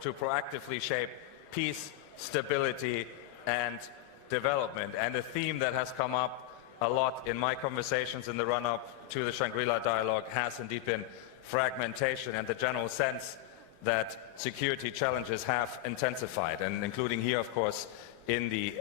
to proactively shape peace, stability, and development. And a theme that has come up a lot in my conversations in the run-up to the Shangri-La dialogue has indeed been fragmentation and the general sense that security challenges have intensified, and including here, of course, in the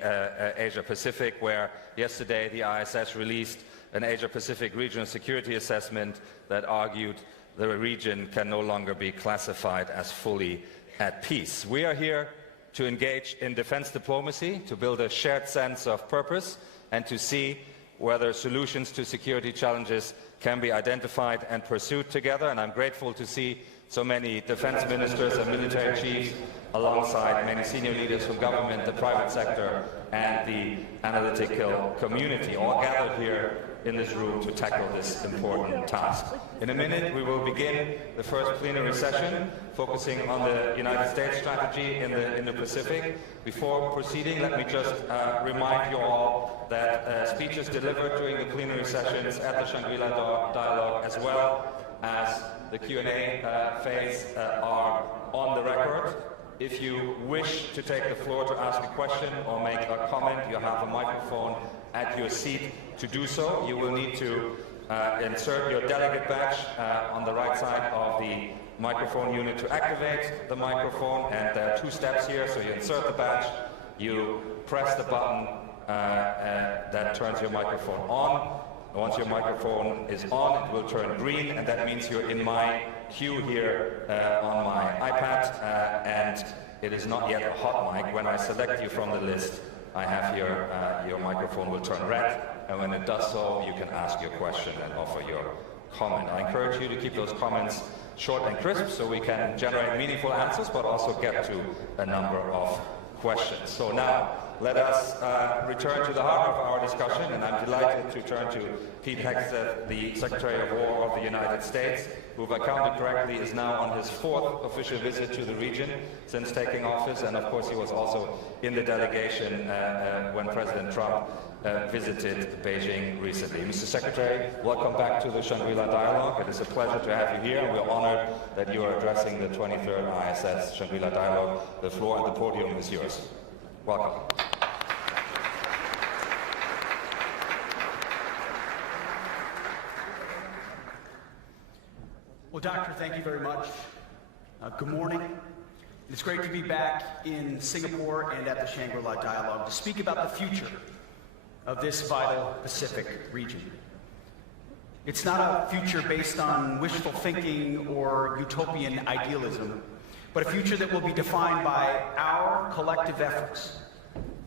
Asia-Pacific, where yesterday the ISS released an Asia-Pacific regional security assessment that argued the region can no longer be classified as fully at peace. We are here to engage in defense diplomacy, to build a shared sense of purpose, and to see whether solutions to security challenges can be identified and pursued together. And I'm grateful to see so many defense ministers and military chiefs alongside many senior leaders from government, the private sector, and the analytical community, all gathered here in this room to tackle this important task. In a minute, we will begin the first plenary session, focusing on the United States strategy in the Pacific. Before proceeding, let me just remind you all that speeches delivered during the plenary sessions at the Shangri-La dialogue, as well as the Q&A phase, are on the record. If you wish to take the floor to ask a question or make a comment, you have a microphone at your seat to do so. You will need to insert your delegate badge on the right side of the microphone unit to activate the microphone, and there are two steps here. So you insert the badge, you press the button that turns your microphone on. Once your microphone is on, it will turn green, and that means you're in my queue here on my iPad, and it is not yet a hot mic. When I select you from the list, I have here, your microphone will turn red, and when it does so, you can ask your question and offer your comment. I encourage you to keep those comments short and crisp so we can generate meaningful answers, but also get to a number of questions. So now, let us return to the heart of our discussion, and I'm delighted to turn to Pete Hegseth, the Secretary of War of the United States, who, if I counted correctly, is now on his fourth official visit to the region since taking office, and of course he was also in the delegation when President Trump visited Beijing recently. Mr. Secretary, welcome back to the Shangri-La Dialogue. It is a pleasure to have you here, and we're honored that you are addressing the 23rd ISS Shangri-La Dialogue. The floor and the podium is yours. Welcome. Well, Doctor, thank you very much. Good morning. It's great to be back in Singapore and at the Shangri-La Dialogue to speak about the future of this vital Pacific region. It's not a future based on wishful thinking or utopian idealism, but a future that will be defined by our collective efforts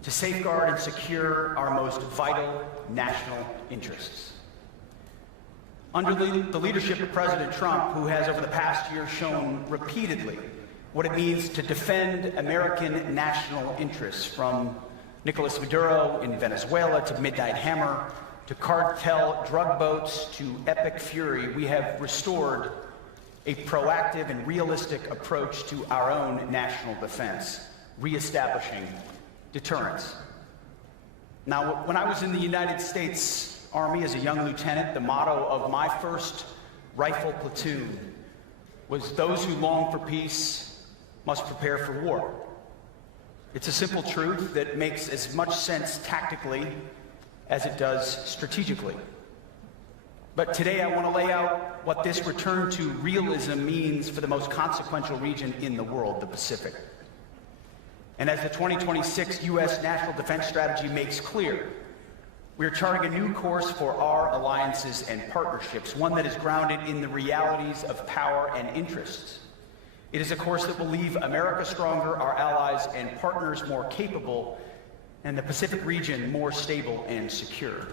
to safeguard and secure our most vital national interests. Under the leadership of President Trump, who has over the past year shown repeatedly what it means to defend American national interests, from Nicolas Maduro in Venezuela to Midnight Hammer to cartel drug boats to epic fury, we have restored a proactive and realistic approach to our own national defense, reestablishing deterrence. Now, when I was in the United States Army as a young lieutenant, the motto of my first rifle platoon was, "Those who long for peace must prepare for war." It's a simple truth that makes as much sense tactically as it does strategically. But today I want to lay out what this return to realism means for the most consequential region in the world, the Pacific. And as the 2026 U.S. National Defense Strategy makes clear, we are charting a new course for our alliances and partnerships, one that is grounded in the realities of power and interests. It is a course that will leave America stronger, our allies and partners more capable, and the Pacific region more stable and secure.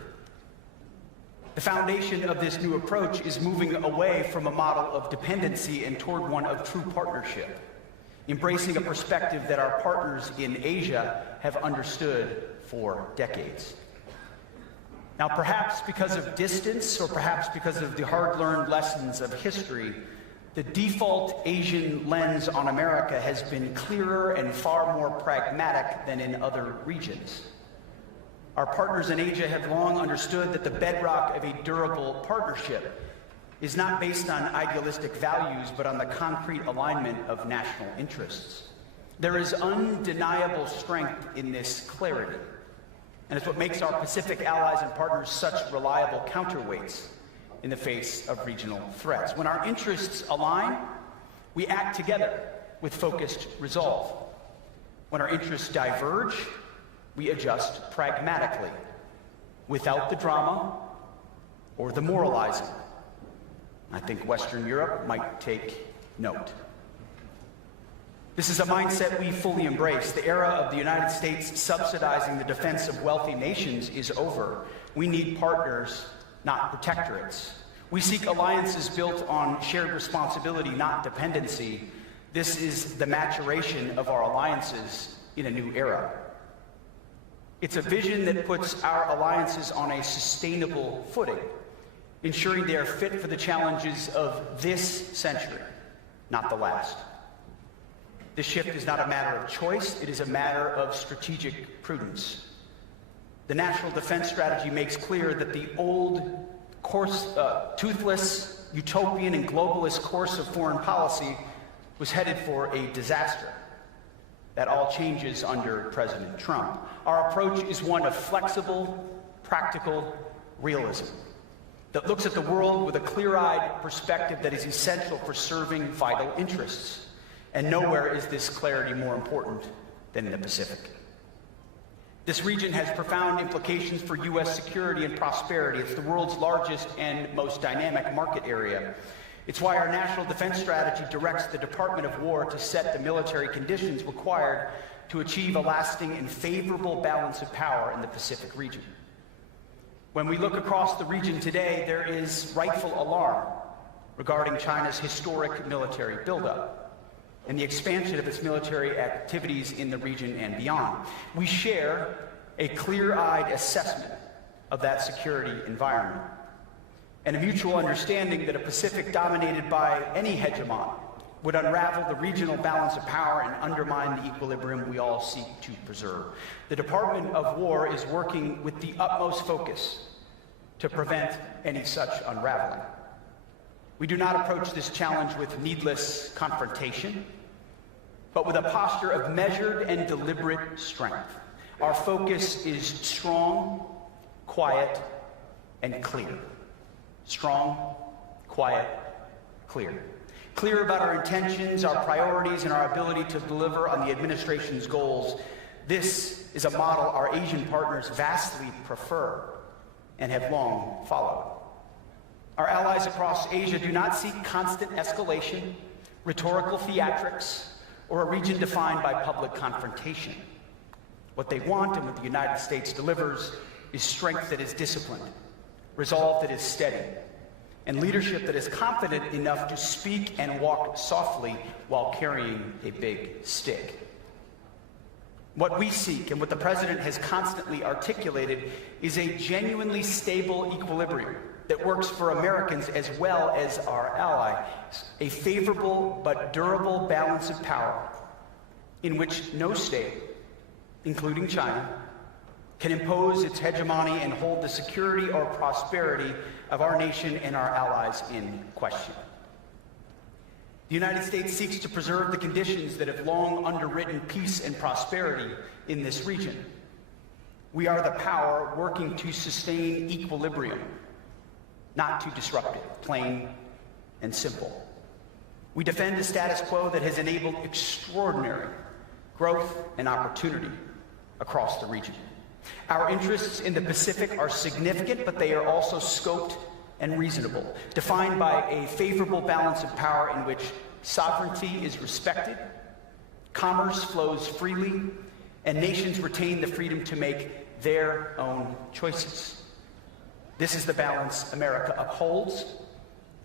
The foundation of this new approach is moving away from a model of dependency and toward one of true partnership, embracing a perspective that our partners in Asia have understood for decades. Now, perhaps because of distance, or perhaps because of the hard-learned lessons of history, the default Asian lens on America has been clearer and far more pragmatic than in other regions. Our partners in Asia have long understood that the bedrock of a durable partnership is not based on idealistic values, but on the concrete alignment of national interests. There is undeniable strength in this clarity, and it's what makes our Pacific allies and partners such reliable counterweights in the face of regional threats. When our interests align, we act together with focused resolve. When our interests diverge, we adjust pragmatically, without the drama or the moralizing. I think Western Europe might take note. This is a mindset we fully embrace. The era of the United States subsidizing the defense of wealthy nations is over. We need partners, not protectorates. We seek alliances built on shared responsibility, not dependency. This is the maturation of our alliances in a new era. It's a vision that puts our alliances on a sustainable footing, ensuring they are fit for the challenges of this century, not the last. This shift is not a matter of choice, it is a matter of strategic prudence. The National Defense Strategy makes clear that the old toothless, utopian, and globalist course of foreign policy was headed for a disaster. That all changes under President Trump. Our approach is one of flexible, practical realism that looks at the world with a clear-eyed perspective that is essential for serving vital interests. And nowhere is this clarity more important than in the Pacific. This region has profound implications for U.S. security and prosperity. It's the world's largest and most dynamic market area. It's why our national defense strategy directs the Department of War to set the military conditions required to achieve a lasting and favorable balance of power in the Pacific region. When we look across the region today, there is rightful alarm regarding China's historic military buildup and the expansion of its military activities in the region and beyond. We share a clear-eyed assessment of that security environment and a mutual understanding that a Pacific dominated by any hegemon would unravel the regional balance of power and undermine the equilibrium we all seek to preserve. The Department of War is working with the utmost focus to prevent any such unraveling. We do not approach this challenge with needless confrontation, but with a posture of measured and deliberate strength. Our focus is strong, quiet, and clear. Strong, quiet, clear. Clear about our intentions, our priorities, and our ability to deliver on the administration's goals. This is a model our Asian partners vastly prefer and have long followed. Our allies across Asia do not seek constant escalation, rhetorical theatrics, or a region defined by public confrontation. What they want, and what the United States delivers, is strength that is disciplined, resolve that is steady, and leadership that is confident enough to speak and walk softly while carrying a big stick. What we seek, and what the President has constantly articulated, is a genuinely stable equilibrium that works for Americans as well as our allies, a favorable but durable balance of power in which no state, including China, can impose its hegemony and hold the security or prosperity of our nation and our allies in question. The United States seeks to preserve the conditions that have long underwritten peace and prosperity in this region. We are the power working to sustain equilibrium, not to disrupt it, plain and simple. We defend a status quo that has enabled extraordinary growth and opportunity across the region. Our interests in the Pacific are significant, but they are also scoped and reasonable, defined by a favorable balance of power in which sovereignty is respected, commerce flows freely, and nations retain the freedom to make their own choices. This is the balance America upholds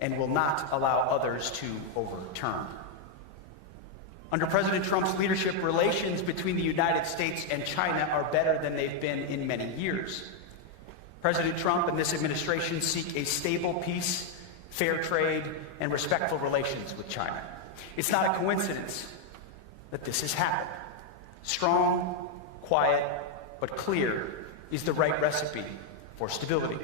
and will not allow others to overturn. Under President Trump's leadership, relations between the United States and China are better than they've been in many years. President Trump and this administration seek a stable peace, fair trade, and respectful relations with China. It's not a coincidence that this has happened. Strong, quiet, but clear is the right recipe for stability.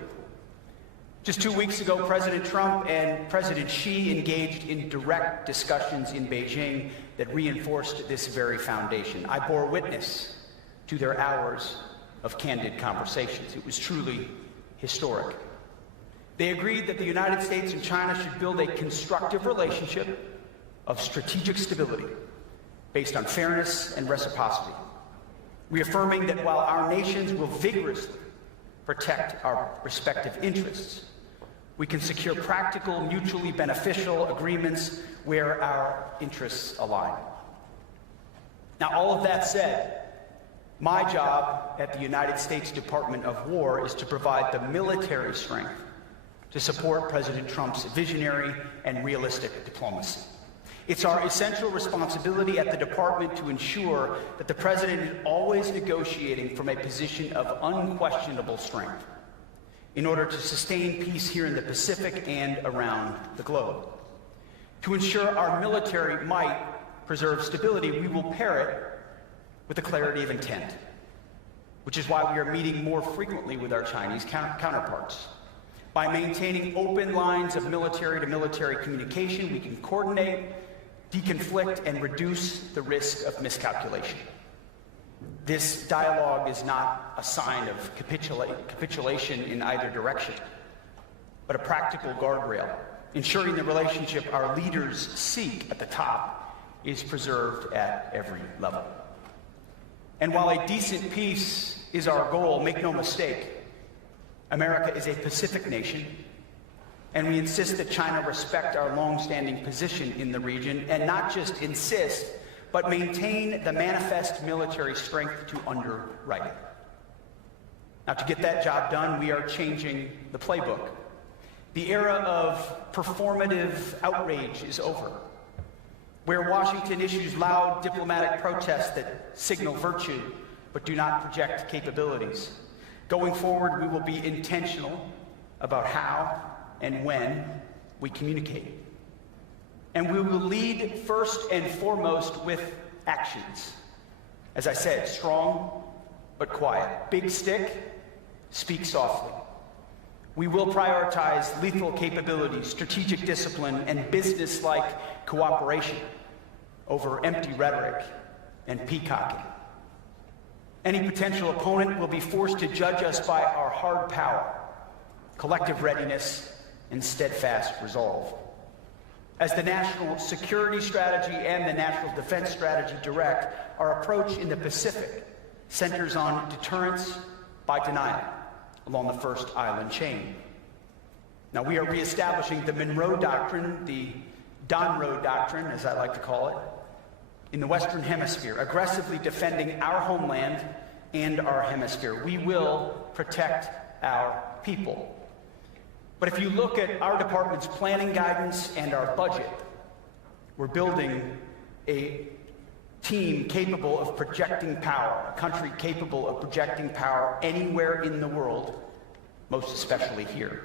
Just 2 weeks ago, President Trump and President Xi engaged in direct discussions in Beijing that reinforced this very foundation. I bore witness to their hours of candid conversations. It was truly historic. They agreed that the United States and China should build a constructive relationship of strategic stability based on fairness and reciprocity, reaffirming that while our nations will vigorously protect our respective interests, we can secure practical, mutually beneficial agreements where our interests align. Now, all of that said, my job at the United States Department of War is to provide the military strength to support President Trump's visionary and realistic diplomacy. It's our essential responsibility at the department to ensure that the president is always negotiating from a position of unquestionable strength in order to sustain peace here in the Pacific and around the globe. To ensure our military might preserve stability, we will pair it with a clarity of intent, which is why we are meeting more frequently with our Chinese counterparts. By maintaining open lines of military-to-military communication, we can coordinate, deconflict, and reduce the risk of miscalculation. This dialogue is not a sign of capitulation in either direction, but a practical guardrail, ensuring the relationship our leaders seek at the top is preserved at every level. And while a decent peace is our goal, make no mistake, America is a Pacific nation, and we insist that China respect our long-standing position in the region, and not just insist, but maintain the manifest military strength to underwrite it. Now, to get that job done, we are changing the playbook. The era of performative outrage is over, where Washington issues loud diplomatic protests that signal virtue but do not project capabilities. Going forward, we will be intentional about how and when we communicate. And we will lead first and foremost with actions. As I said, strong but quiet. Big stick, speak softly. We will prioritize lethal capabilities, strategic discipline, and business-like cooperation over empty rhetoric and peacocking. Any potential opponent will be forced to judge us by our hard power, collective readiness, and steadfast resolve. As the national security strategy and the national defense strategy direct, our approach in the Pacific centers on deterrence by denial along the first island chain. Now, we are reestablishing the Monroe Doctrine, the Donroe Doctrine, as I like to call it, in the Western Hemisphere, aggressively defending our homeland and our hemisphere. We will protect our people. But if you look at our department's planning guidance and our budget, we're building a team capable of projecting power, a country capable of projecting power anywhere in the world, most especially here.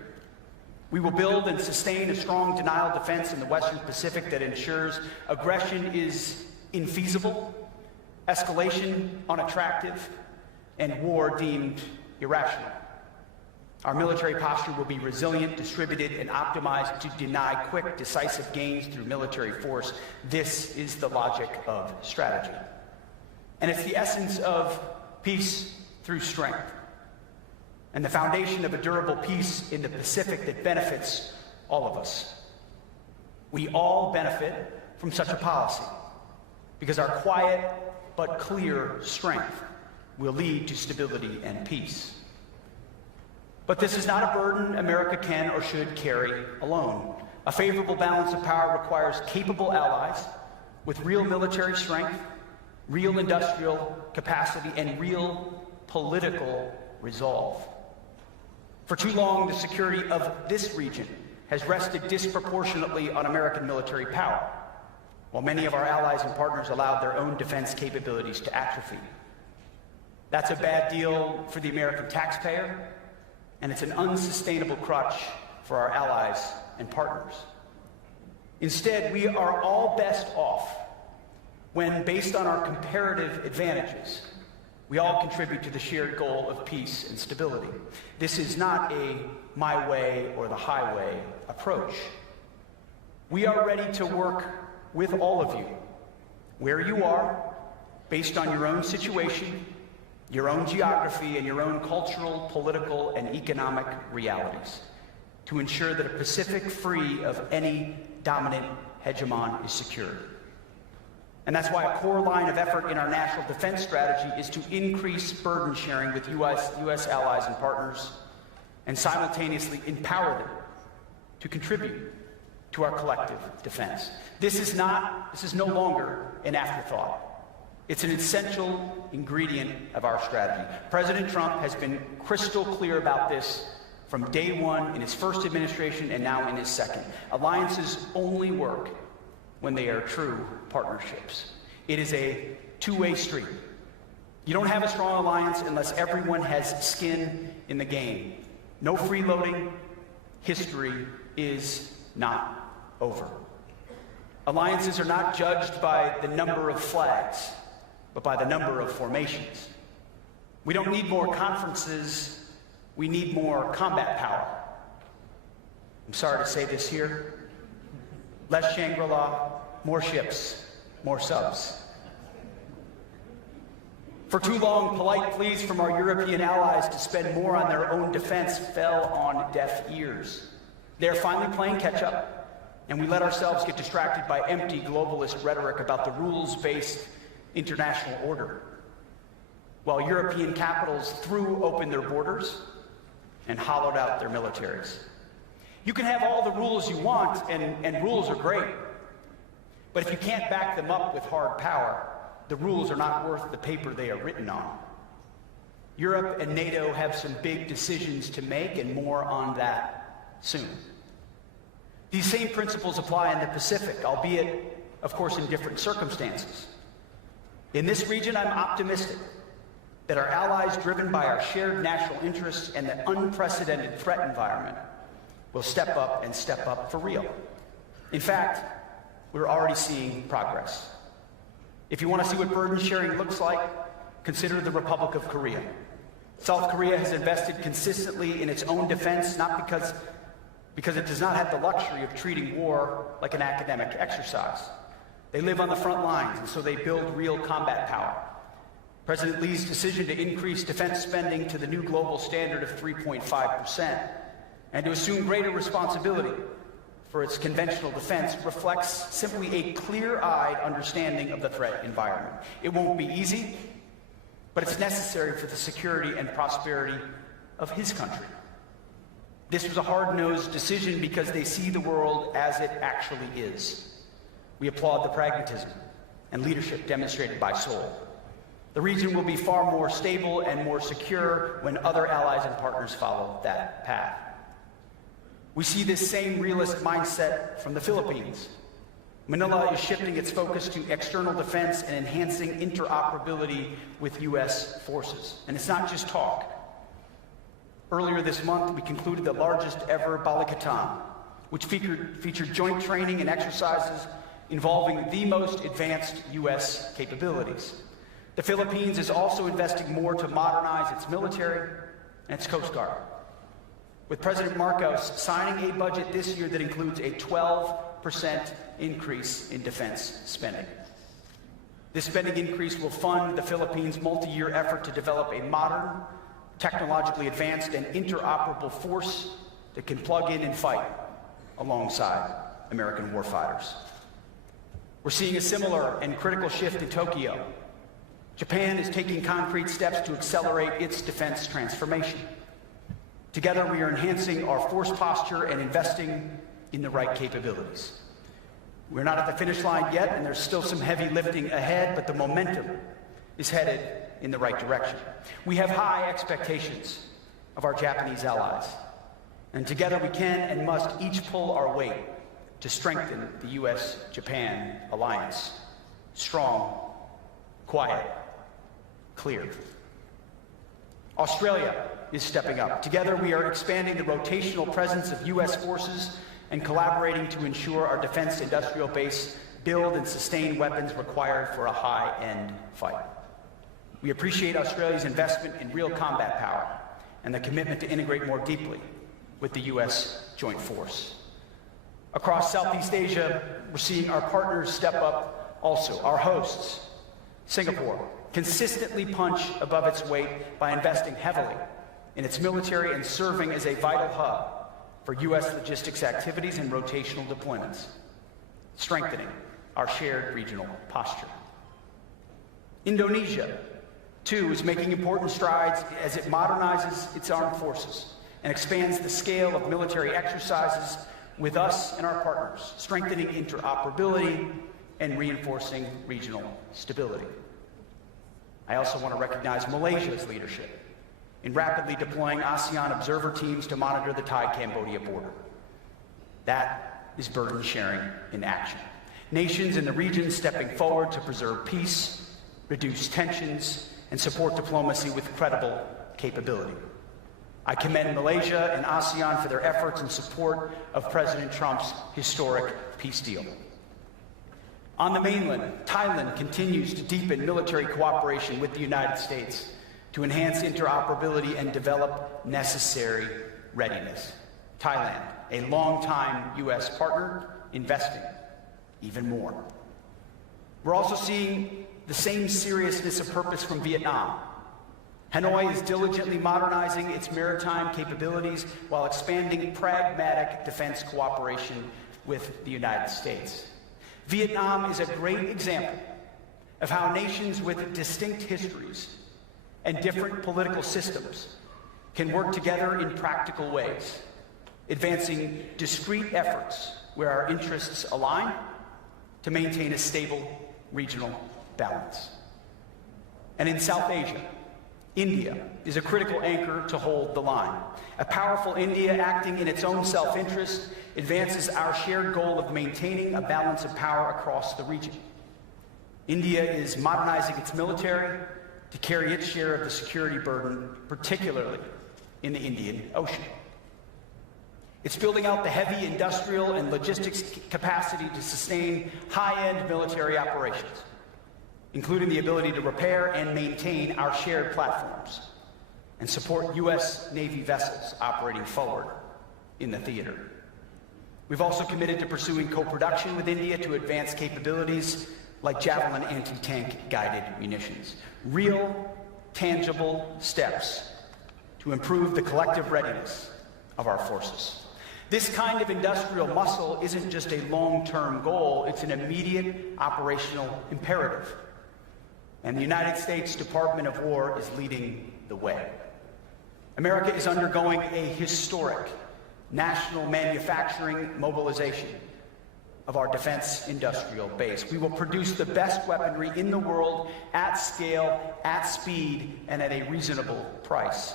We will build and sustain a strong denial defense in the Western Pacific that ensures aggression is infeasible, escalation unattractive, and war deemed irrational. Our military posture will be resilient, distributed, and optimized to deny quick, decisive gains through military force. This is the logic of strategy. And it's the essence of peace through strength, and the foundation of a durable peace in the Pacific that benefits all of us. We all benefit from such a policy, because our quiet but clear strength will lead to stability and peace. But this is not a burden America can or should carry alone. A favorable balance of power requires capable allies with real military strength, real industrial capacity, and real political resolve. For too long, the security of this region has rested disproportionately on American military power, while many of our allies and partners allowed their own defense capabilities to atrophy. That's a bad deal for the American taxpayer, and it's an unsustainable crutch for our allies and partners. Instead, we are all best off when, based on our comparative advantages, We all contribute to the shared goal of peace and stability. This is not a my way or the highway approach. We are ready to work with all of you, where you are, based on your own situation, your own geography, and your own cultural, political, and economic realities, to ensure that a Pacific free of any dominant hegemon is secured. And that's why a core line of effort in our national defense strategy is to increase burden sharing with U.S. allies and partners, and simultaneously empower them to contribute to our collective defense. This is no longer an afterthought. It's an essential ingredient of our strategy. President Trump has been crystal clear about this from day one in his first administration and now in his second. Alliances only work when they are true partnerships. It is a two-way street. You don't have a strong alliance unless everyone has skin in the game. No freeloading. History is not over. Alliances are not judged by the number of flags, but by the number of formations. We don't need more conferences. We need more combat power. I'm sorry to say this here. Less Shangri-La, more ships, more subs. For too long, polite pleas from our European allies to spend more on their own defense fell on deaf ears. They're finally playing catch-up, and we let ourselves get distracted by empty globalist rhetoric about the rules-based international order, while European capitals threw open their borders and hollowed out their militaries. You can have all the rules you want, and rules are great, but if you can't back them up with hard power, the rules are not worth the paper they are written on. Europe and NATO have some big decisions to make, and more on that soon. These same principles apply in the Pacific, albeit, of course, in different circumstances. In this region, I'm optimistic that our allies, driven by our shared national interests and the unprecedented threat environment, will step up and step up for real. In fact, we're already seeing progress. If you want to see what burden sharing looks like, consider the Republic of Korea. South Korea has invested consistently in its own defense, not because it does not have the luxury of treating war like an academic exercise. They live on the front lines, and so they build real combat power. President Lee's decision to increase defense spending to the new global standard of 3.5% and to assume greater responsibility for its conventional defense reflects simply a clear-eyed understanding of the threat environment. It won't be easy, but it's necessary for the security and prosperity of his country. This was a hard-nosed decision because they see the world as it actually is. We applaud the pragmatism and leadership demonstrated by Seoul. The region will be far more stable and more secure when other allies and partners follow that path. We see this same realist mindset from the Philippines. Manila is shifting its focus to external defense and enhancing interoperability with U.S. forces. And it's not just talk. Earlier this month, we concluded the largest ever Balikatan, which featured joint training and exercises involving the most advanced U.S. capabilities. The Philippines is also investing more to modernize its military and its Coast Guard, with President Marcos signing a budget this year that includes a 12% increase in defense spending. This spending increase will fund the Philippines' multi-year effort to develop a modern, technologically advanced, and interoperable force that can plug in and fight alongside American warfighters. We're seeing a similar and critical shift in Tokyo. Japan is taking concrete steps to accelerate its defense transformation. Together, we are enhancing our force posture and investing in the right capabilities. We're not at the finish line yet, and there's still some heavy lifting ahead, but the momentum is headed in the right direction. We have high expectations of our Japanese allies, and together we can and must each pull our weight to strengthen the U.S.-Japan alliance. Strong, quiet, clear. Australia is stepping up. Together, we are expanding the rotational presence of U.S. forces and collaborating to ensure our defense industrial base build and sustain weapons required for a high-end fight. We appreciate Australia's investment in real combat power and the commitment to integrate more deeply with the U.S. Joint Force. Across Southeast Asia, we're seeing our partners step up also. Our hosts, Singapore, consistently punch above its weight by investing heavily in its military and serving as a vital hub for U.S. logistics activities and rotational deployments, strengthening our shared regional posture. Indonesia, too, is making important strides as it modernizes its armed forces and expands the scale of military exercises with us and our partners, strengthening interoperability and reinforcing regional stability. I also want to recognize Malaysia's leadership in rapidly deploying ASEAN observer teams to monitor the Thai-Cambodia border. That is burden sharing in action. Nations in the region stepping forward to preserve peace, reduce tensions, and support diplomacy with credible capability. I commend Malaysia and ASEAN for their efforts in support of President Trump's historic peace deal. On the mainland, Thailand continues to deepen military cooperation with the United States to enhance interoperability and develop necessary readiness. Thailand, a longtime U.S. partner, investing even more. We're also seeing the same seriousness of purpose from Vietnam. Hanoi is diligently modernizing its maritime capabilities while expanding pragmatic defense cooperation with the United States. Vietnam is a great example of how nations with distinct histories and different political systems can work together in practical ways, advancing discrete efforts where our interests align to maintain a stable regional balance. And in South Asia, India is a critical anchor to hold the line. A powerful India acting in its own self-interest advances our shared goal of maintaining a balance of power across the region. India is modernizing its military to carry its share of the security burden, particularly in the Indian Ocean. It's building out the heavy industrial and logistics capacity to sustain high-end military operations, including the ability to repair and maintain our shared platforms and support U.S. Navy vessels operating forward in the theater. We've also committed to pursuing co-production with India to advance capabilities like Javelin anti-tank guided munitions. Real, tangible steps to improve the collective readiness of our forces. This kind of industrial muscle isn't just a long-term goal, it's an immediate operational imperative. And the United States Department of War is leading the way. America is undergoing a historic national manufacturing mobilization of our defense industrial base. We will produce the best weaponry in the world at scale, at speed, and at a reasonable price.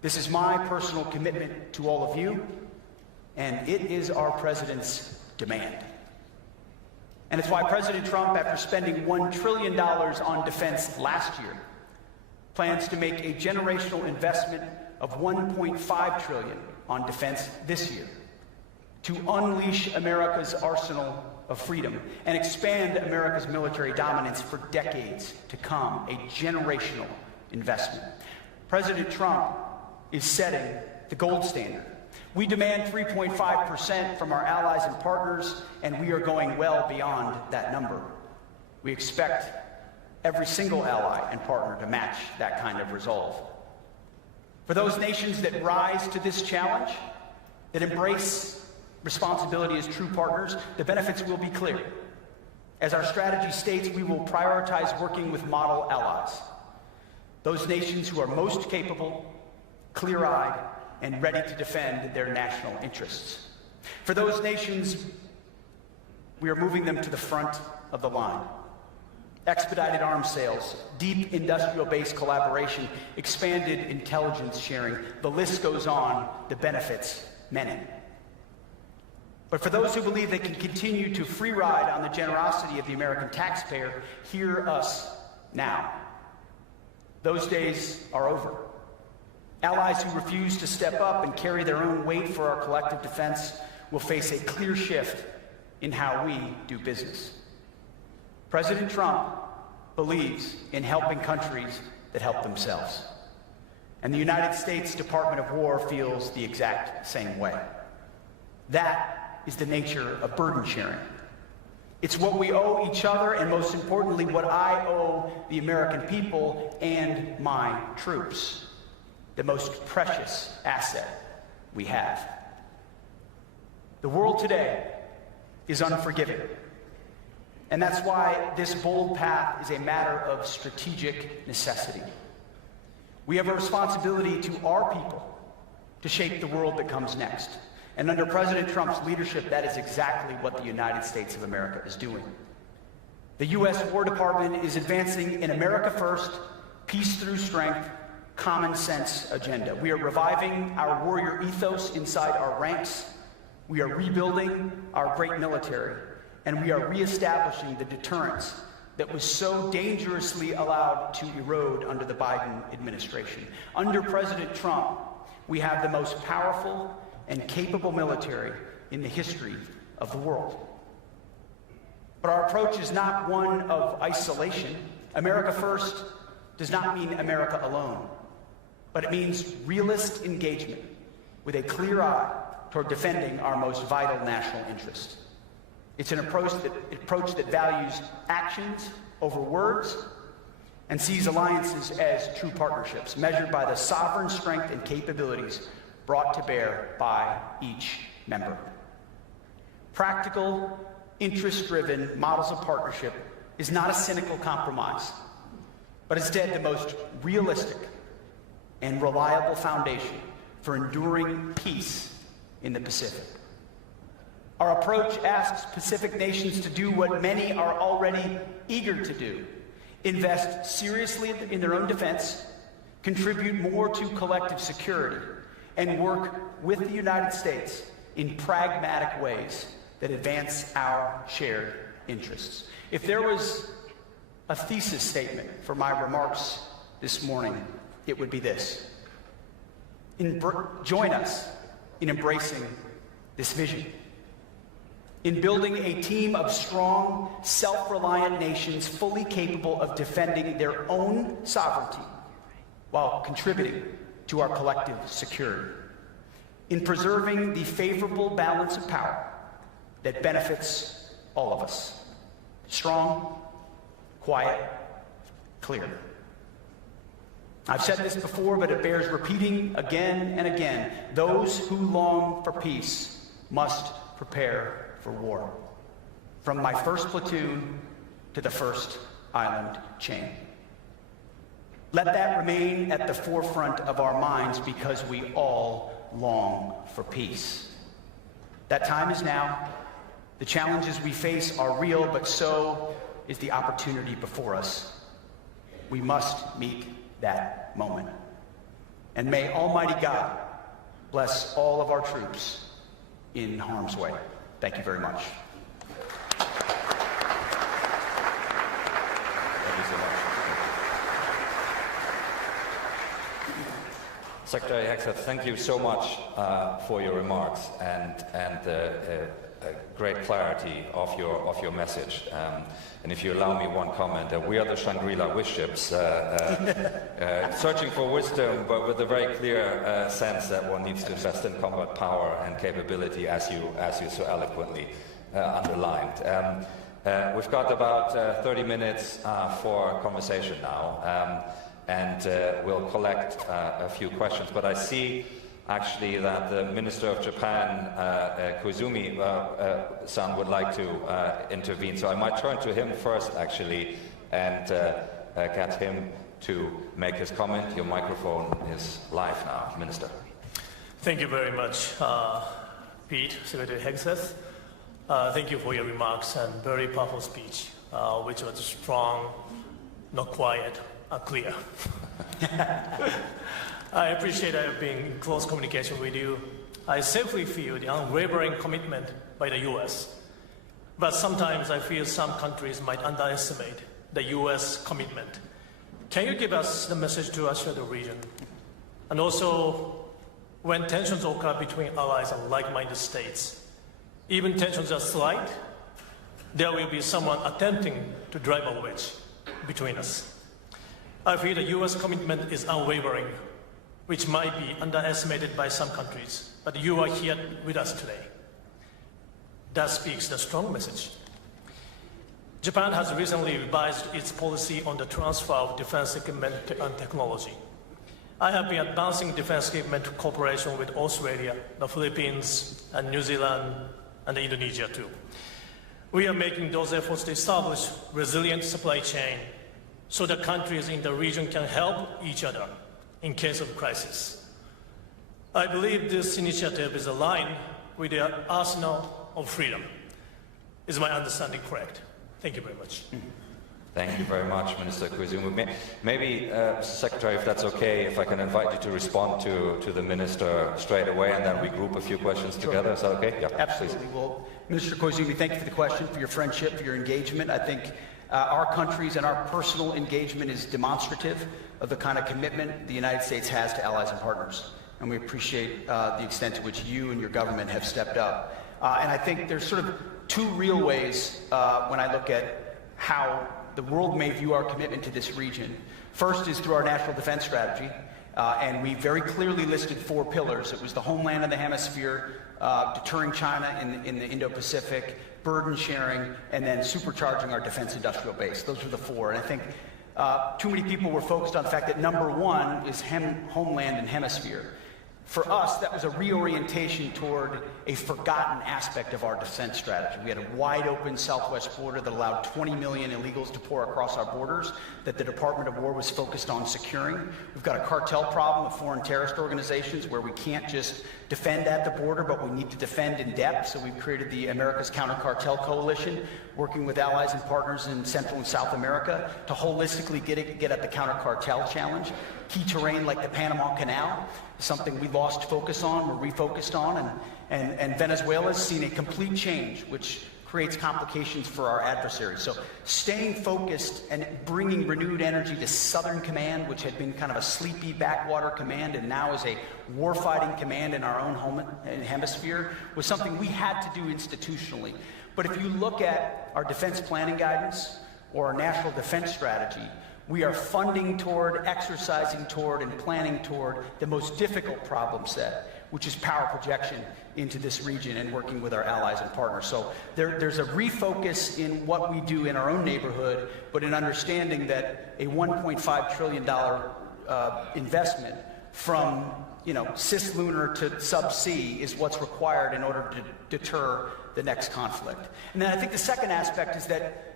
This is my personal commitment to all of you, and it is our president's demand. And it's why President Trump, after spending $1 trillion on defense last year, plans to make a generational investment of $1.5 trillion on defense this year to unleash America's arsenal of freedom and expand America's military dominance for decades to come, a generational investment. President Trump is setting the gold standard. We demand 3.5% from our allies and partners, and we are going well beyond that number. We expect every single ally and partner to match that kind of resolve. For those nations that rise to this challenge, that embrace responsibility as true partners, the benefits will be clear. As our strategy states, we will prioritize working with model allies, those nations who are most capable, clear-eyed, and ready to defend their national interests. For those nations, we are moving them to the front of the line. Expedited arms sales, deep industrial base collaboration, expanded intelligence sharing, the list goes on, the benefits many. But for those who believe they can continue to free ride on the generosity of the American taxpayer, hear us now. Those days are over. Allies who refuse to step up and carry their own weight for our collective defense will face a clear shift in how we do business. President Trump believes in helping countries that help themselves. And the United States Department of War feels the exact same way. That is the nature of burden sharing. It's what we owe each other, and most importantly, what I owe the American people and my troops, the most precious asset we have. The world today is unforgiving, and that's why this bold path is a matter of strategic necessity. We have a responsibility to our people to shape the world that comes next. And under President Trump's leadership, that is exactly what the United States of America is doing. The U.S. War Department is advancing an America First, peace through strength, common sense agenda. We are reviving our warrior ethos inside our ranks. We are rebuilding our great military. And we are reestablishing the deterrence that was so dangerously allowed to erode under the Biden administration. Under President Trump, we have the most powerful and capable military in the history of the world. But our approach is not one of isolation. America First does not mean America alone, but it means realist engagement with a clear eye toward defending our most vital national interest. It's an approach that values actions over words and sees alliances as true partnerships, measured by the sovereign strength and capabilities brought to bear by each member. Practical, interest-driven models of partnership is not a cynical compromise, but instead the most realistic and reliable foundation for enduring peace in the Pacific. Our approach asks Pacific nations to do what many are already eager to do: invest seriously in their own defense, contribute more to collective security, and work with the United States in pragmatic ways that advance our shared interests. If there was a thesis statement for my remarks this morning, it would be this: join us in embracing this vision, in building a team of strong, self-reliant nations fully capable of defending their own sovereignty while contributing to our collective security, in preserving the favorable balance of power that benefits all of us. Strong, quiet, clear. I've said this before, but it bears repeating again and again. Those who long for peace must prepare for war. From my first platoon to the first island chain. Let that remain at the forefront of our minds, because we all long for peace. That time is now. The challenges we face are real, but so is the opportunity before us. We must meet that moment. And may Almighty God bless all of our troops in harm's way. Thank you very much. Secretary Hegseth, thank you so much for your remarks and great clarity of your message. And if you allow me one comment, we are the Shangri-La wish ships, searching for wisdom, but with a very clear sense that one needs to invest in combat power and capability, as you so eloquently underlined. We've got about 30 minutes for conversation now. And we'll collect a few questions. But I see actually that the Minister of Japan, Koizumi-san, would like to intervene. So I might turn to him first, actually, and get him to make his comment. Your microphone is live now, Minister. Thank you very much, Pete, Secretary Hegseth. Thank you for your remarks and very powerful speech, which was strong, not quiet, clear. I appreciate being in close communication with you. I simply feel the unwavering commitment by the U.S. But sometimes I feel some countries might underestimate the U.S. commitment. Can you give us the message to us for the region? And also, when tensions occur between allies and like-minded states, even tensions are slight, there will be someone attempting to drive a wedge. between us. I feel the U.S. commitment is unwavering, which might be underestimated by some countries, but you are here with us today. That speaks the strong message. Japan has recently revised its policy on the transfer of defense equipment and technology. I have been advancing defense equipment cooperation with Australia, the Philippines, and New Zealand, and Indonesia too. We are making those efforts to establish resilient supply chain so that countries in the region can help each other in case of crisis. I believe this initiative is aligned with the arsenal of freedom. Is my understanding correct? Thank you very much. Thank you very much, Minister Koizumi. Maybe, Secretary, if that's okay, if I can invite you to respond to the Minister straight away, and then we group a few questions together. Is that okay? Yeah, absolutely. Please. Well, Minister Koizumi, thank you for the question, for your friendship, for your engagement. I think our countries and our personal engagement is demonstrative of the kind of commitment the United States has to allies and partners. And we appreciate the extent to which you and your government have stepped up. And I think there's sort of two real ways when I look at how the world may view our commitment to this region. First is through our national defense strategy, and we very clearly listed 4 pillars. It was the homeland of the hemisphere, deterring China in the Indo-Pacific, burden sharing, and then supercharging our defense industrial base. Those were the 4. And I think too many people were focused on the fact that number 1 is homeland and hemisphere. For us, that was a reorientation toward a forgotten aspect of our defense strategy. We had a wide-open southwest border that allowed 20 million illegals to pour across our borders that the Department of War was focused on securing. We've got a cartel problem with foreign terrorist organizations where we can't just defend at the border, but we need to defend in depth. So we've created the America's Counter Cartel Coalition, working with allies and partners in Central and South America to holistically get at the counter cartel challenge. Key terrain like the Panama Canal is something we lost focus on, we're refocused on, and Venezuela's seen a complete change, which creates complications for our adversaries. So staying focused and bringing renewed energy to Southern Command, which had been kind of a sleepy backwater command and now is a warfighting command in our own home hemisphere, was something we had to do institutionally. But if you look at our defense planning guidance or our national defense strategy, we are funding toward, exercising toward, and planning toward the most difficult problem set, which is power projection into this region and working with our allies and partners. So there's a refocus in what we do in our own neighborhood, but in understanding that a $1.5 trillion investment from cislunar to subsea is what's required in order to deter the next conflict. And then I think the second aspect is that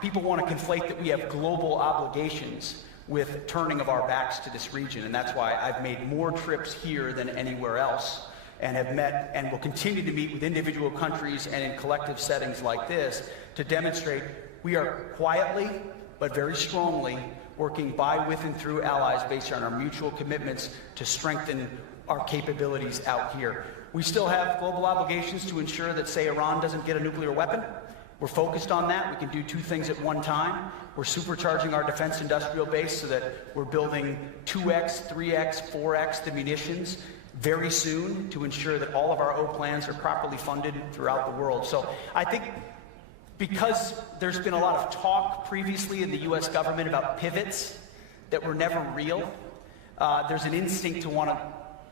people want to conflate that we have global obligations with turning of our backs to this region, and that's why I've made more trips here than anywhere else, and have met and will continue to meet with individual countries and in collective settings like this to demonstrate we are quietly but very strongly working by, with, and through allies based on our mutual commitments to strengthen our capabilities out here. We still have global obligations to ensure that, say, Iran doesn't get a nuclear weapon. We're focused on that. We can do 2 things at one time. We're supercharging our defense industrial base so that we're building 2x, 3x, 4x the munitions very soon to ensure that all of our O plans are properly funded throughout the world. So I think because there's been a lot of talk previously in the US government about pivots that were never real, there's an instinct to want to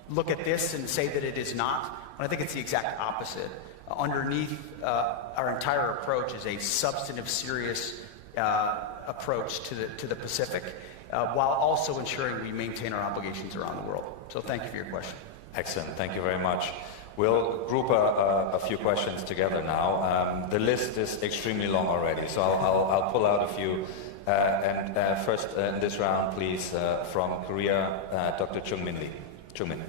look at this and say that it is not. And I think it's the exact opposite. Underneath our entire approach is a substantive, serious approach to the Pacific, while also ensuring we maintain our obligations around the world. So thank you for your question. Excellent. Thank you very much. We'll group a few questions together now. The list is extremely long already, so I'll pull out a few. First in this round, please, from Korea, Dr. Chung-Min Lee. Chung-Min.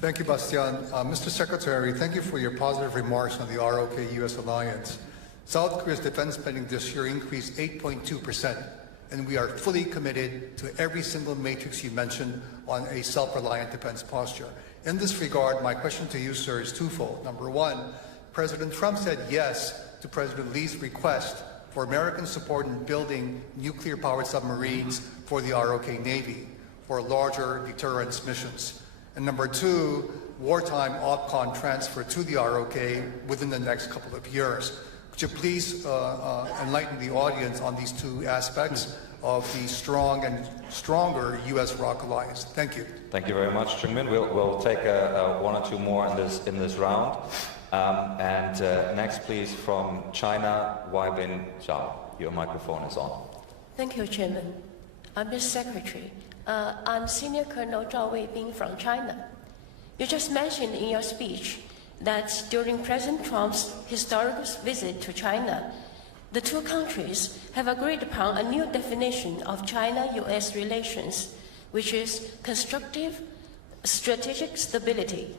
Thank you, Bastian. Mr. Secretary, thank you for your positive remarks on the ROK-US alliance. South Korea's defense spending this year increased 8.2%, and we are fully committed to every single matrix you mentioned on a self-reliant defense posture. In this regard, my question to you, sir, is twofold. Number one, President Trump said yes to President Lee's request for American support in building nuclear-powered submarines for the ROK Navy for larger deterrence missions. And number two, wartime OPCON transfer to the ROK within the next couple of years. Would you please enlighten the audience on these two aspects of the strong and stronger U.S.-ROC alliance? Thank you. Thank you very much, Chungmin. We'll take one or two more in this round. Next, please, from China, Weibin Zhao. Your microphone is on. Thank you, Chairman. Mr. Secretary, I'm Senior Colonel Zhao Weibin from China. You just mentioned in your speech that during President Trump's historical visit to China, the two countries have agreed upon a new definition of China-U.S. relations, which is constructive strategic stability.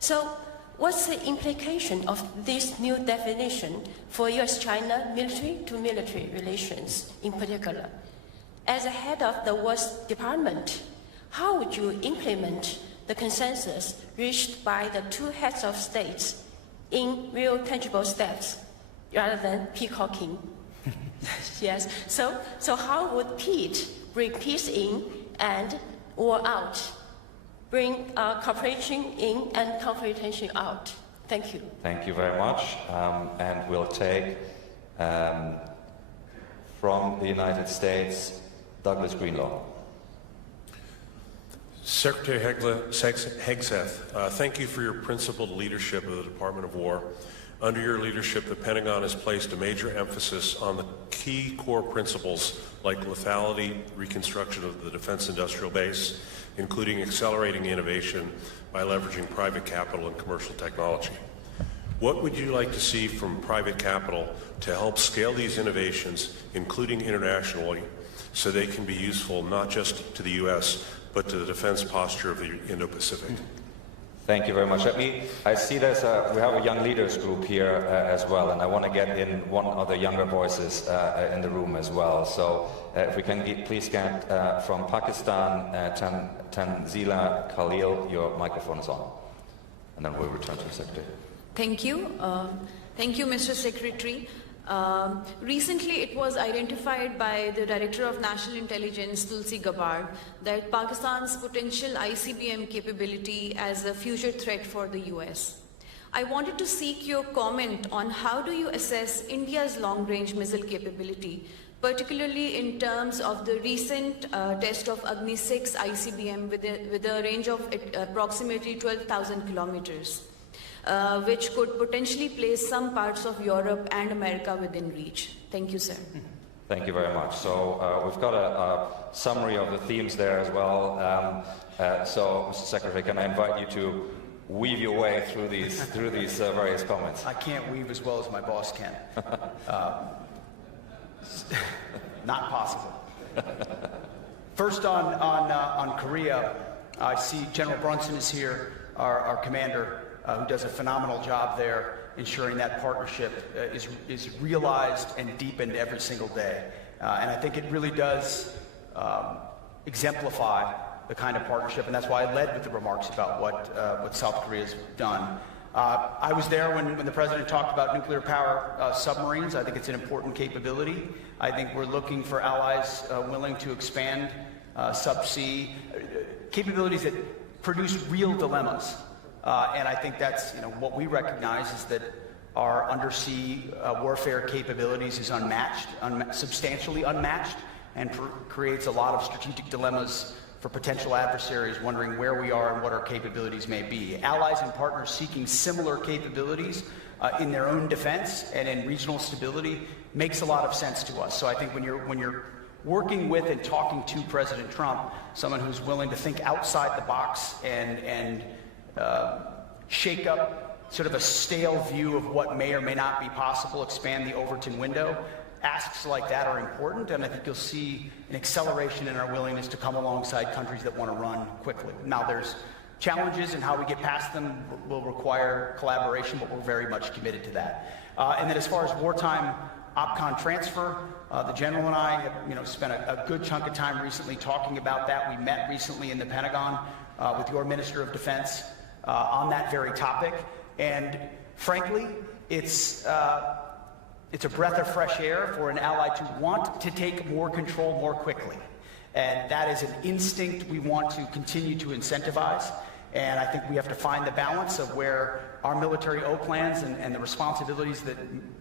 So, what's the implication of this new definition for U.S.-China military-to-military relations in particular? As a head of the War Department, how would you implement the consensus reached by the two heads of states in real tangible steps rather than peacocking? Yes, so how would Pete bring peace in and war out? Bring cooperation in and confrontation out? Thank you. Thank you very much. And we'll take from the United States, Douglas Greenlaw. Secretary Hegseth, thank you for your principled leadership of the Department of War. Under your leadership, the Pentagon has placed a major emphasis on the key core principles like lethality, reconstruction of the defense industrial base, including accelerating innovation by leveraging private capital and commercial technology. What would you like to see from private capital to help scale these innovations, including internationally, so they can be useful not just to the U.S., but to the defense posture of the Indo-Pacific? Thank you very much. I see we have a young leaders group here as well, and I want to get in one of the younger voices in the room as well. So if we can please get from Pakistan, Tanzila Khalil, your microphone is on. And then we'll return to the Secretary. Thank you. Thank you, Mr. Secretary. Recently, it was identified by the Director of National Intelligence, Tulsi Gabbard, that Pakistan's potential ICBM capability as a future threat for the US. I wanted to seek your comment on how do you assess India's long-range missile capability, particularly in terms of the recent test of Agni 6 ICBM with a range of approximately 12,000 kilometers. Which could potentially place some parts of Europe and America within reach. Thank you, sir. Thank you very much. So we've got a summary of the themes there as well. So, Mr. Secretary, can I invite you to weave your way through these various comments? I can't weave as well as my boss can. Not possible. First on Korea, I see General Brunson is here, our commander, who does a phenomenal job there, ensuring that partnership is realized and deepened every single day. And I think it really does exemplify the kind of partnership, and that's why I led with the remarks about what South Korea's done. I was there when the President talked about nuclear power submarines. I think it's an important capability. I think we're looking for allies willing to expand subsea capabilities that produce real dilemmas. And I think that's what we recognize is that our undersea warfare capabilities is unmatched, substantially unmatched, and creates a lot of strategic dilemmas for potential adversaries wondering where we are and what our capabilities may be. Allies and partners seeking similar capabilities in their own defense and in regional stability makes a lot of sense to us. So I think when you're working with and talking to President Trump, someone who's willing to think outside the box and shake up sort of a stale view of what may or may not be possible, expand the Overton window, asks like that are important, and I think you'll see an acceleration in our willingness to come alongside countries that want to run quickly. Now, there's challenges, and how we get past them will require collaboration, but we're very much committed to that. And then as far as wartime OPCON transfer, the General and I have spent a good chunk of time recently talking about that. We met recently in the Pentagon with your Minister of Defense on that very topic, and frankly, it's a breath of fresh air for an ally to want to take more control more quickly. And that is an instinct we want to continue to incentivize. And I think we have to find the balance of where our military O-plans and the responsibilities that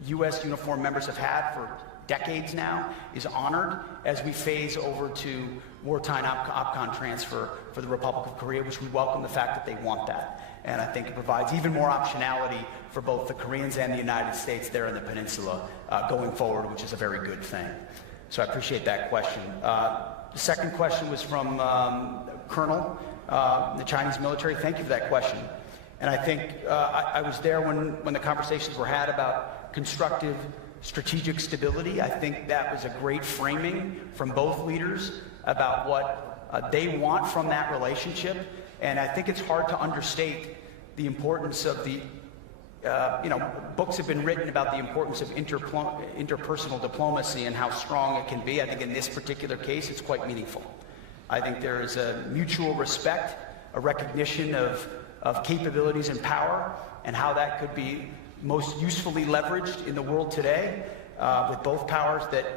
U.S. uniformed members have had for decades now is honored as we phase over to wartime OPCON transfer for the Republic of Korea, which we welcome the fact that they want that. And I think it provides even more optionality for both the Koreans and the United States there in the peninsula going forward, which is a very good thing. So I appreciate that question. The second question was from Colonel, the Chinese military. Thank you for that question. And I think I was there when the conversations were had about constructive strategic stability. I think that was a great framing from both leaders about what they want from that relationship. And I think it's hard to understate the importance of the, books have been written about the importance of interpersonal diplomacy and how strong it can be. I think in this particular case, it's quite meaningful. I think there is a mutual respect, a recognition of capabilities and power, and how that could be most usefully leveraged in the world today with both powers. That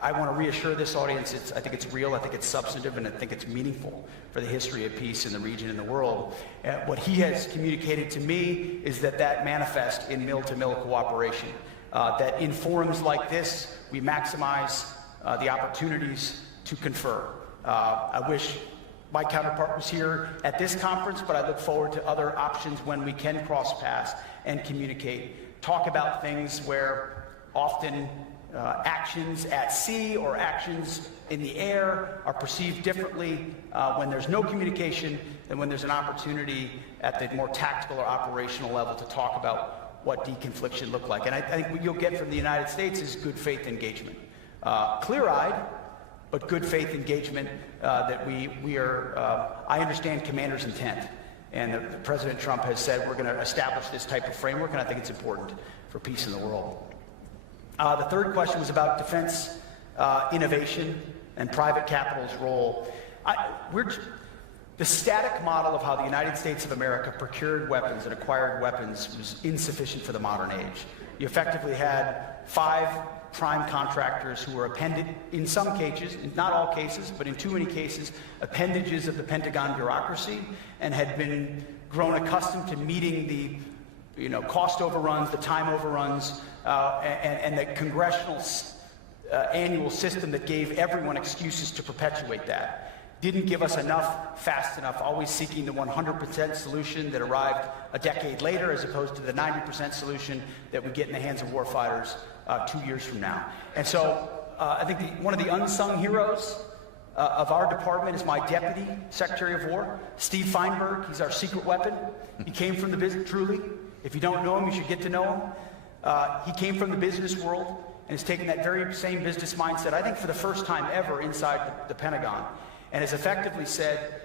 I want to reassure this audience, I think it's real, I think it's substantive, and I think it's meaningful for the history of peace in the region and the world. What he has communicated to me is that manifests in mill-to-mill cooperation, that in forums like this, we maximize the opportunities to confer. I wish my counterpart was here at this conference, but I look forward to other options when we can cross paths and communicate, talk about things where often actions at sea or actions in the air are perceived differently when there's no communication than when there's an opportunity at the more tactical or operational level to talk about what deconfliction looked like. And I think what you'll get from the United States is good faith engagement. Clear-eyed, but good faith engagement that we are, I understand commander's intent. And President Trump has said we're going to establish this type of framework, and I think it's important for peace in the world. The third question was about defense innovation and private capital's role. The static model of how the United States of America procured weapons and acquired weapons was insufficient for the modern age. You effectively had 5 prime contractors who were appended, in some cases, not all cases, but in too many cases, appendages of the Pentagon bureaucracy, and had been grown accustomed to meeting the cost overruns, the time overruns, and the congressional annual system that gave everyone excuses to perpetuate that. Didn't give us enough, fast enough, always seeking the 100% solution that arrived a decade later as opposed to the 90% solution that we get in the hands of warfighters 2 years from now. And so I think one of the unsung heroes of our department is my Deputy Secretary of War, Steve Feinberg. He's our secret weapon. He came from the business, truly. If you don't know him, you should get to know him. He came from the business world and has taken that very same business mindset, I think for the first time ever, inside the Pentagon, and has effectively said,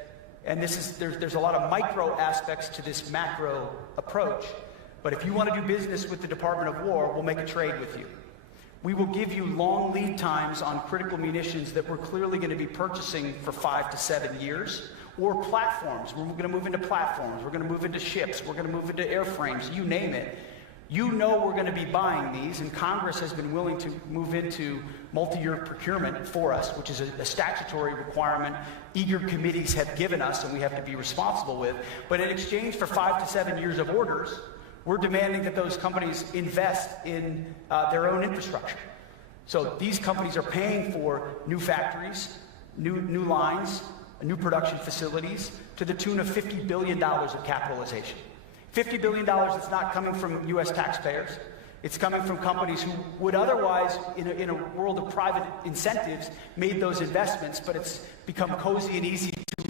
and there's a lot of micro aspects to this macro approach, but if you want to do business with the Department of War, we'll make a trade with you. We will give you long lead times on critical munitions that we're clearly going to be purchasing for 5 to 7 years, or platforms. We're going to move into platforms. We're going to move into ships. We're going to move into airframes. You name it. You know we're going to be buying these, and Congress has been willing to move into multi-year procurement for us, which is a statutory requirement eager committees have given us and we have to be responsible with. But in exchange for 5 to 7 years of orders, we're demanding that those companies invest in their own infrastructure. So these companies are paying for new factories, new lines, new production facilities to the tune of $50 billion of capitalization. $50 billion that's not coming from U.S. taxpayers. It's coming from companies who would otherwise, in a world of private incentives, made those investments, but it's become cozy and easy to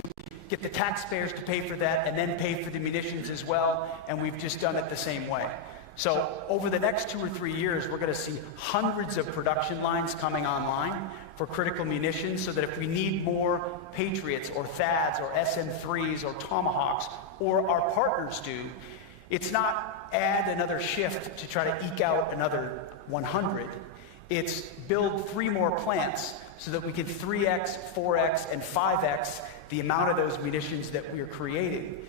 get the taxpayers to pay for that and then pay for the munitions as well, and we've just done it the same way. So over the next 2 or 3 years, we're going to see hundreds of production lines coming online for critical munitions, so that if we need more Patriots or THAADs or SM-3s or Tomahawks, or our partners do, it's not add another shift to try to eke out another 100. It's build 3 more plants so that we can 3x, 4x, and 5x the amount of those munitions that we are creating,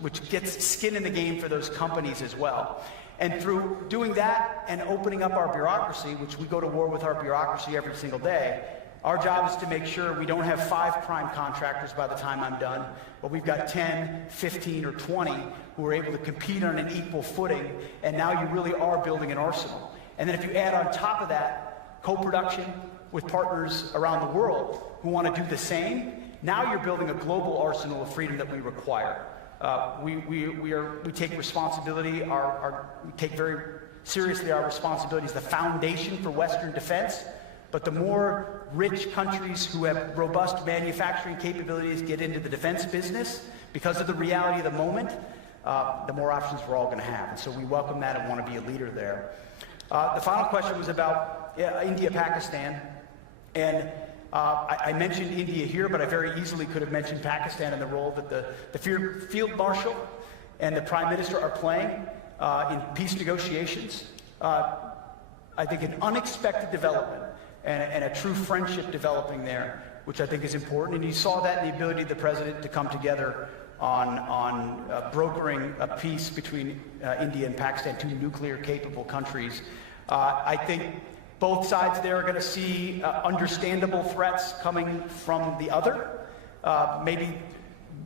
which gets skin in the game for those companies as well. And through doing that and opening up our bureaucracy, which we go to war with our bureaucracy every single day, Our job is to make sure we don't have 5 prime contractors by the time I'm done, but we've got 10, 15, or 20 who are able to compete on an equal footing, and now you really are building an arsenal. And then if you add on top of that co-production with partners around the world who want to do the same, now you're building a global arsenal of freedom that we require. We take responsibility, we take very seriously our responsibility as the foundation for Western defense, but the more rich countries who have robust manufacturing capabilities get into the defense business, because of the reality of the moment, the more options we're all going to have. And so we welcome that and want to be a leader there. The final question was about India-Pakistan. And I mentioned India here, but I very easily could have mentioned Pakistan and the role that the Field Marshal and the Prime Minister are playing in peace negotiations. I think an unexpected development and a true friendship developing there, which I think is important. And you saw that in the ability of the President to come together on brokering a peace between India and Pakistan, 2 nuclear-capable countries. I think both sides there are going to see understandable threats coming from the other, maybe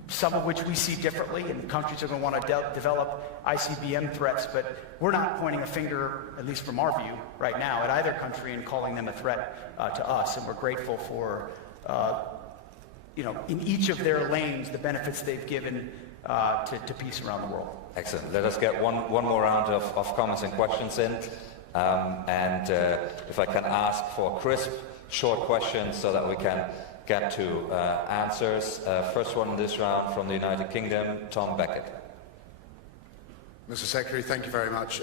some of which we see differently, and countries are going to want to develop ICBM threats, but we're not pointing a finger, at least from our view right now, at either country and calling them a threat to us, and we're grateful for, in each of their lanes, the benefits they've given to peace around the world. Excellent. Let us get one more round of comments and questions in. If I can ask for crisp, short questions so that we can get to answers. First one in this round from the United Kingdom, Tom Beckett. Mr. Secretary, thank you very much.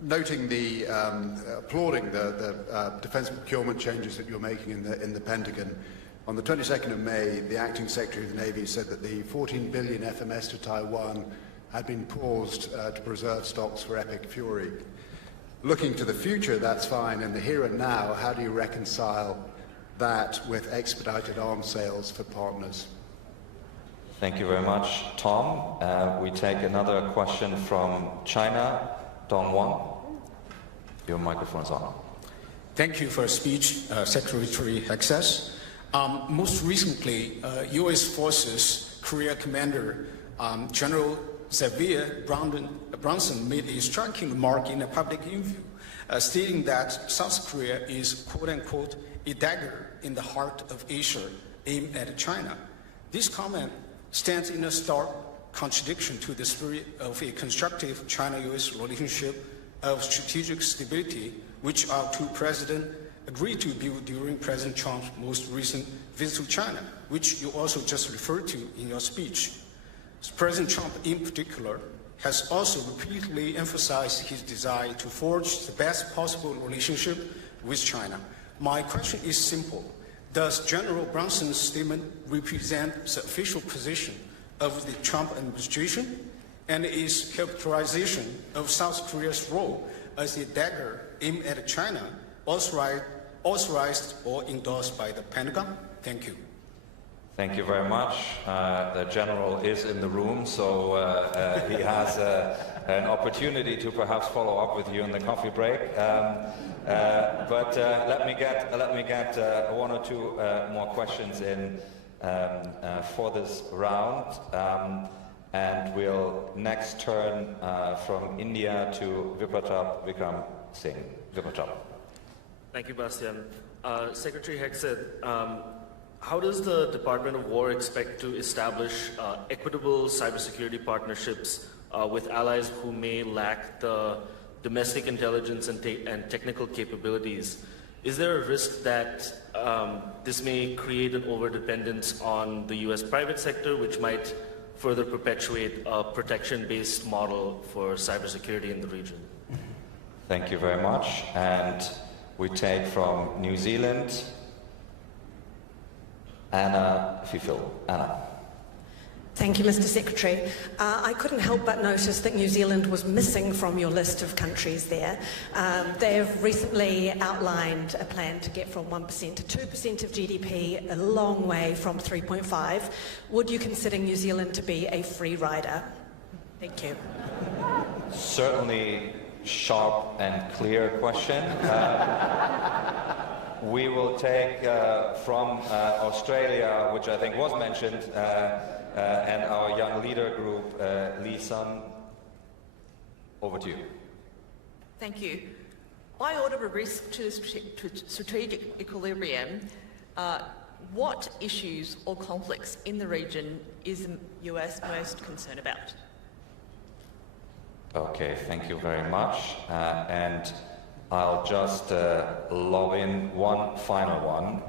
Noting the, applauding the defense procurement changes that you're making in the Pentagon, on the 22nd of May, the Acting Secretary of the Navy said that the 14 billion FMS to Taiwan had been paused to preserve stocks for Epic Fury. Looking to the future, that's fine. In the here and now, how do you reconcile that with expedited arms sales for partners? Thank you very much, Tom. We take another question from China, Dong Wang. Your microphone's on. Thank you for your speech, Secretary Hegseth. Most recently, U.S. Forces Korea Commander General Xavier Bronson made a striking remark in a public interview, stating that South Korea is, quote-unquote, a dagger in the heart of Asia aimed at China. This comment stands in a stark contradiction to the spirit of a constructive China-U.S. relationship of strategic stability, which our 2 presidents agreed to build during President Trump's most recent visit to China, which you also just referred to in your speech. President Trump, in particular, has also repeatedly emphasized his desire to forge the best possible relationship with China. My question is simple. Does General Bronson's statement represent the official position of the Trump administration, and is characterization of South Korea's role as a dagger aimed at China authorized or endorsed by the Pentagon? Thank you. Thank you very much. The General is in the room, so he has an opportunity to perhaps follow up with you in the coffee break. But let me get 1 or 2 more questions in for this round. And we'll next turn from India to Vipratap Vikram Singh. Vipratap. Thank you, Bastian. Secretary Hegseth, how does the Department of War expect to establish equitable cybersecurity partnerships with allies who may lack the domestic intelligence and technical capabilities? Is there a risk that this may create an overdependence on the U.S. private sector, which might further perpetuate a protection-based model for cybersecurity in the region? Thank you very much. And we take from New Zealand, Anna Fifil. Anna. Thank you, Mr. Secretary. I couldn't help but notice that New Zealand was missing from your list of countries there. They have recently outlined a plan to get from 1% to 2% of GDP, a long way from 3.5. Would you consider New Zealand to be a free rider? Thank you. Certainly sharp and clear question. we will take from Australia, which I think was mentioned, and our young leader group, Lee Sun. Over to you. Thank you. By order of risk to strategic equilibrium, what issues or conflicts in the region is the US most concerned about? Okay, thank you very much. And I'll just lob in one final one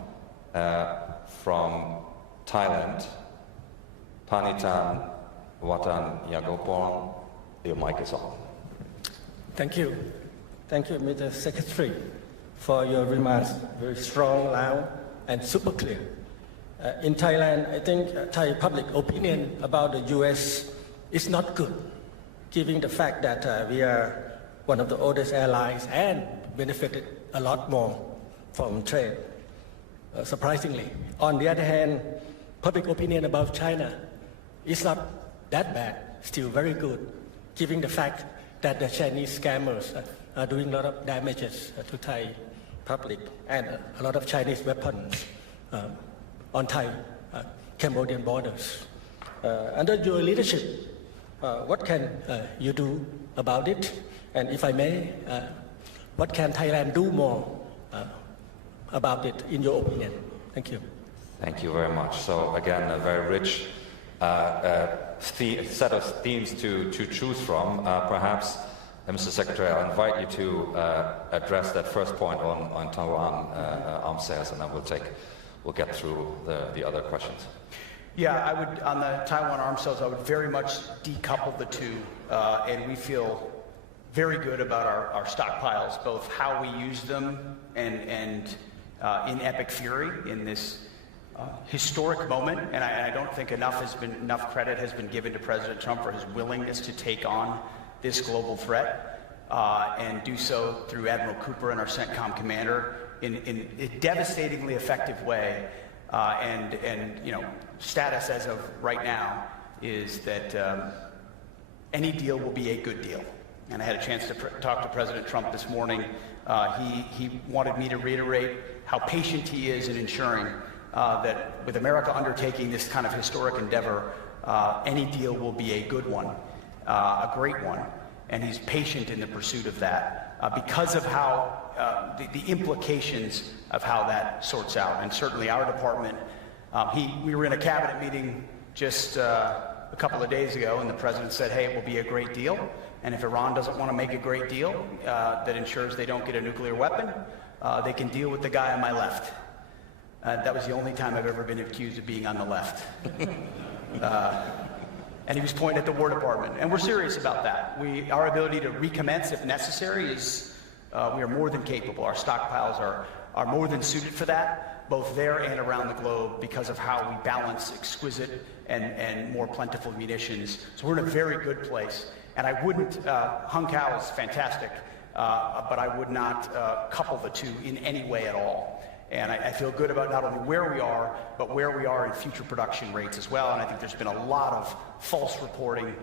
from Thailand. Panitan Watan Yagopon, your mic is on. Thank you. Thank you, Mr. Secretary, for your remarks. Very strong, loud, and super clear. In Thailand, I think Thai public opinion about the U.S. is not good, given the fact that we are one of the oldest airlines and benefited a lot more from trade, surprisingly. On the other hand, public opinion about China is not that bad, still very good, given the fact that the Chinese scammers are doing a lot of damages to Thai public and a lot of Chinese weapons on Thai Cambodian borders. Under your leadership, what can you do about it? And if I may, what can Thailand do more about it, in your opinion? Thank you. Thank you very much. So again, a very rich set of themes to choose from. Perhaps, Mr. Secretary, I'll invite you to address that first point on Taiwan arms sales, and then we'll get through the other questions. Yeah, I would, on the Taiwan arms sales, I would very much decouple the two, and we feel very good about our stockpiles, both how we use them and in epic fury in this historic moment, and I don't think enough credit has been given to President Trump for his willingness to take on this global threat and do so through Admiral Cooper and our CENTCOM commander in a devastatingly effective way. And you know, status as of right now is that any deal will be a good deal. And I had a chance to talk to President Trump this morning. He wanted me to reiterate how patient he is in ensuring that with America undertaking this kind of historic endeavor, any deal will be a good one, a great one, and he's patient in the pursuit of that because of how the implications of how that sorts out. And certainly our department, we were in a cabinet meeting just a couple of days ago, and the president said, hey, it will be a great deal, and if Iran doesn't want to make a great deal that ensures they don't get a nuclear weapon, they can deal with the guy on my left. That was the only time I've ever been accused of being on the left. And he was pointing at the War Department. And we're serious about that. Our ability to recommence if necessary is, we are more than capable. Our stockpiles are more than suited for that, both there and around the globe, because of how we balance exquisite and more plentiful munitions. So we're in a very good place. And I wouldn't, Hung Kao is fantastic, but I would not couple the two in any way at all. And I feel good about not only where we are, but where we are in future production rates as well. And I think there's been a lot of false reporting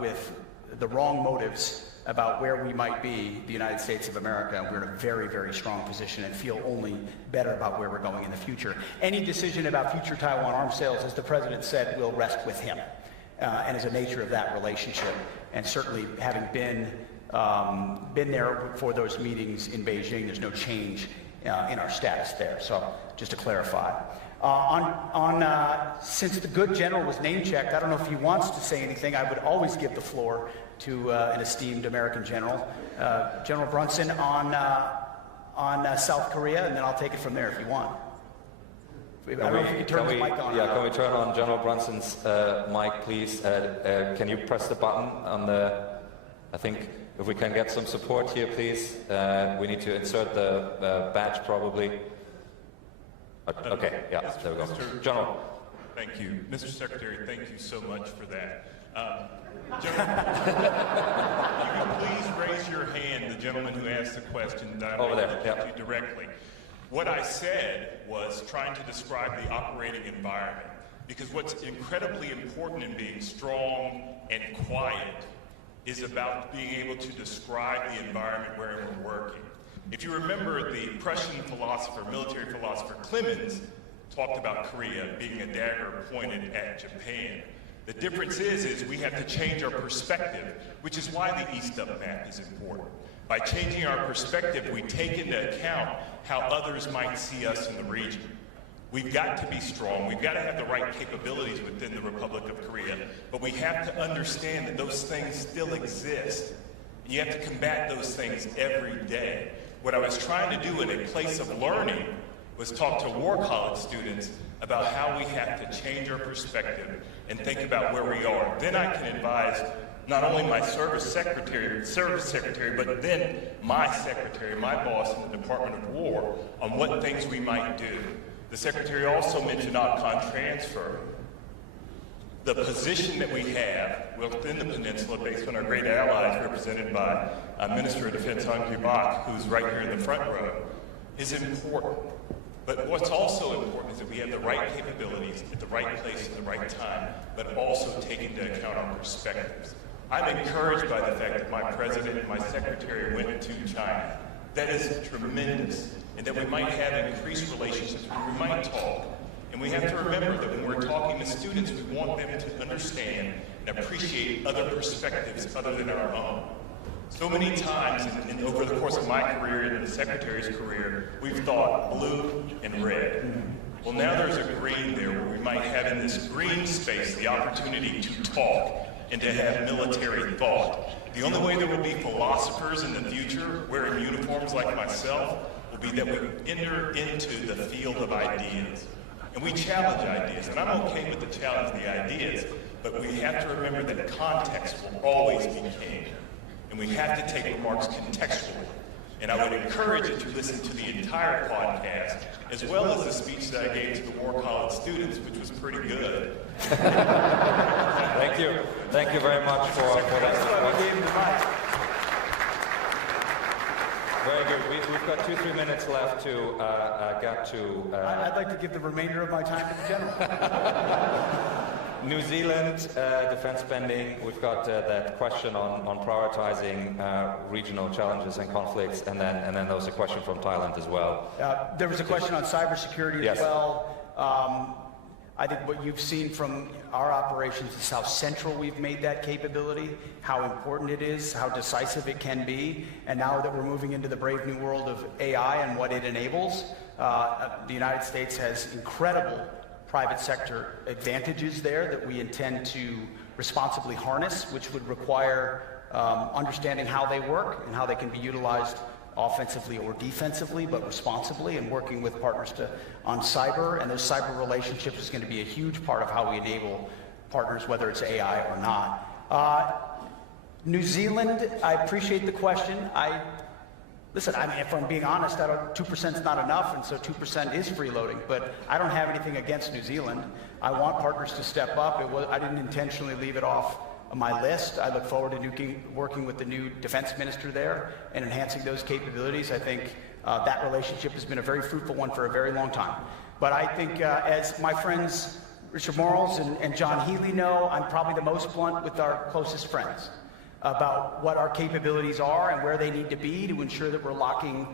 with the wrong motives about where we might be, the United States of America. And we're in a very, very strong position and feel only better about where we're going in the future. Any decision about future Taiwan arms sales, as the president said, will rest with him and is the nature of that relationship. And certainly having been there for those meetings in Beijing, there's no change in our status there. So just to clarify. Since the good general was name-checked, I don't know if he wants to say anything. I would always give the floor to an esteemed American general, General Brunson, on South Korea, and then I'll take it from there if you want. I don't know if you can turn his mic on. Yeah, can we turn on General Brunson's mic, please? Can you press the button on the, I think, if we can get some support here, please. We need to insert the badge, probably. Okay, yeah, yes, there we go. General. Thank you. Mr. Secretary, thank you so much for that. General, you can please raise your hand, the gentleman who asked the question, that I'm going to get to directly. What I said was trying to describe the operating environment, because what's incredibly important in being strong and quiet is about being able to describe the environment where we're working. If you remember, the Prussian philosopher, military philosopher Clemens talked about Korea being a dagger pointed at Japan. The difference is we have to change our perspective, which is why the East Up map is important. By changing our perspective, we take into account how others might see us in the region. We've got to be strong. We've got to have the right capabilities within the Republic of Korea, but we have to understand that those things still exist. And you have to combat those things every day. What I was trying to do in a place of learning was talk to War College students about how we have to change our perspective and think about where we are. Then I can advise not only my service secretary, but then my secretary, my boss in the Department of War, on what things we might do. The secretary also mentioned OPCON transfer. The position that we have within the peninsula, based on our great allies represented by Minister of Defense Han Kyubak, who's right here in the front row, is important. But what's also important is that we have the right capabilities at the right place at the right time, but also take into account our perspectives. I'm encouraged by the fact that my president and my secretary went to China. That is tremendous, and that we might have increased relationships where we might talk. And we have to remember that when we're talking to students, we want them to understand and appreciate other perspectives other than our own. So many times over the course of my career and the secretary's career, we've thought blue and red. Well, now there's a green there where we might have in this green space the opportunity to talk and to have military thought. The only way there will be philosophers in the future wearing uniforms like myself will be that we enter into the field of ideas. And we challenge ideas, and I'm okay with the challenge of the ideas, but we have to remember that context will always be king. And we have to take remarks contextually. And I would encourage you to listen to the entire podcast, as well as the speech that I gave to the War College students, which was pretty good. Thank you. Thank you very much for that. That's why we gave him the mic. Very good. We've got 2-3 minutes left to get to... I'd like to give the remainder of my time to the general. New Zealand defense spending. We've got that question on prioritizing regional challenges and conflicts, and then there was a question from Thailand as well. There was a question on cybersecurity as well. I think what you've seen from our operations is how central we've made that capability, how important it is, how decisive it can be, and now that we're moving into the brave new world of AI and what it enables, the United States has incredible private sector advantages there that we intend to responsibly harness, which would require understanding how they work and how they can be utilized offensively or defensively, but responsibly, and working with partners on cyber. And those cyber relationships is going to be a huge part of how we enable partners, whether it's AI or not. New Zealand, I appreciate the question. Listen, I mean, if I'm being honest, 2% is not enough, and so 2% is freeloading. But I don't have anything against New Zealand. I want partners to step up. I didn't intentionally leave it off my list. I look forward to working with the new defense minister there and enhancing those capabilities. I think that relationship has been a very fruitful one for a very long time. But I think, as my friends Richard Morals and John Healy know, I'm probably the most blunt with our closest friends about what our capabilities are and where they need to be to ensure that we're locking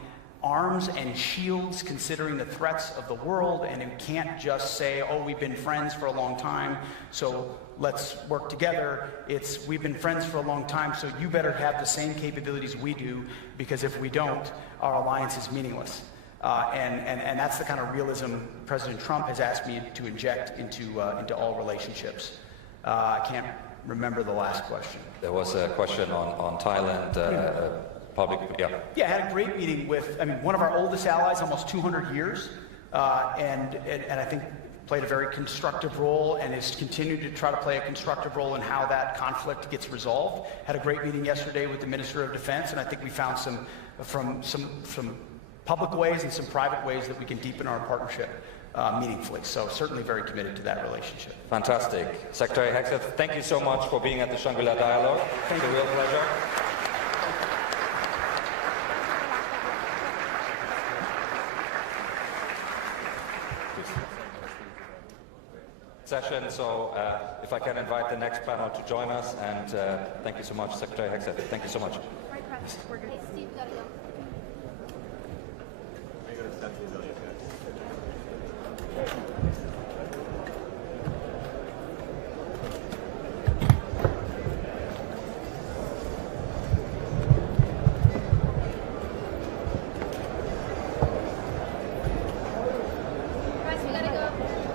arms and shields considering the threats of the world, and you can't just say, oh, we've been friends for a long time, so let's work together. It's, we've been friends for a long time, so you better have the same capabilities we do, because if we don't, our alliance is meaningless. And that's the kind of realism President Trump has asked me to inject into all relationships. I can't remember the last question. There was a question on Thailand. Yeah, I had a great meeting with, one of our oldest allies, almost 200 years, and I think played a very constructive role and has continued to try to play a constructive role in how that conflict gets resolved. Had a great meeting yesterday with the Minister of Defense, and I think we found some public ways and some private ways that we can deepen our partnership meaningfully. So certainly very committed to that relationship. Fantastic. Secretary Hegseth, thank you so much for being at the Shangri-La Dialogue. It's a real pleasure. Session, so if I can invite the next panel to join us, and thank you so much, Secretary Hegseth. Thank you so much.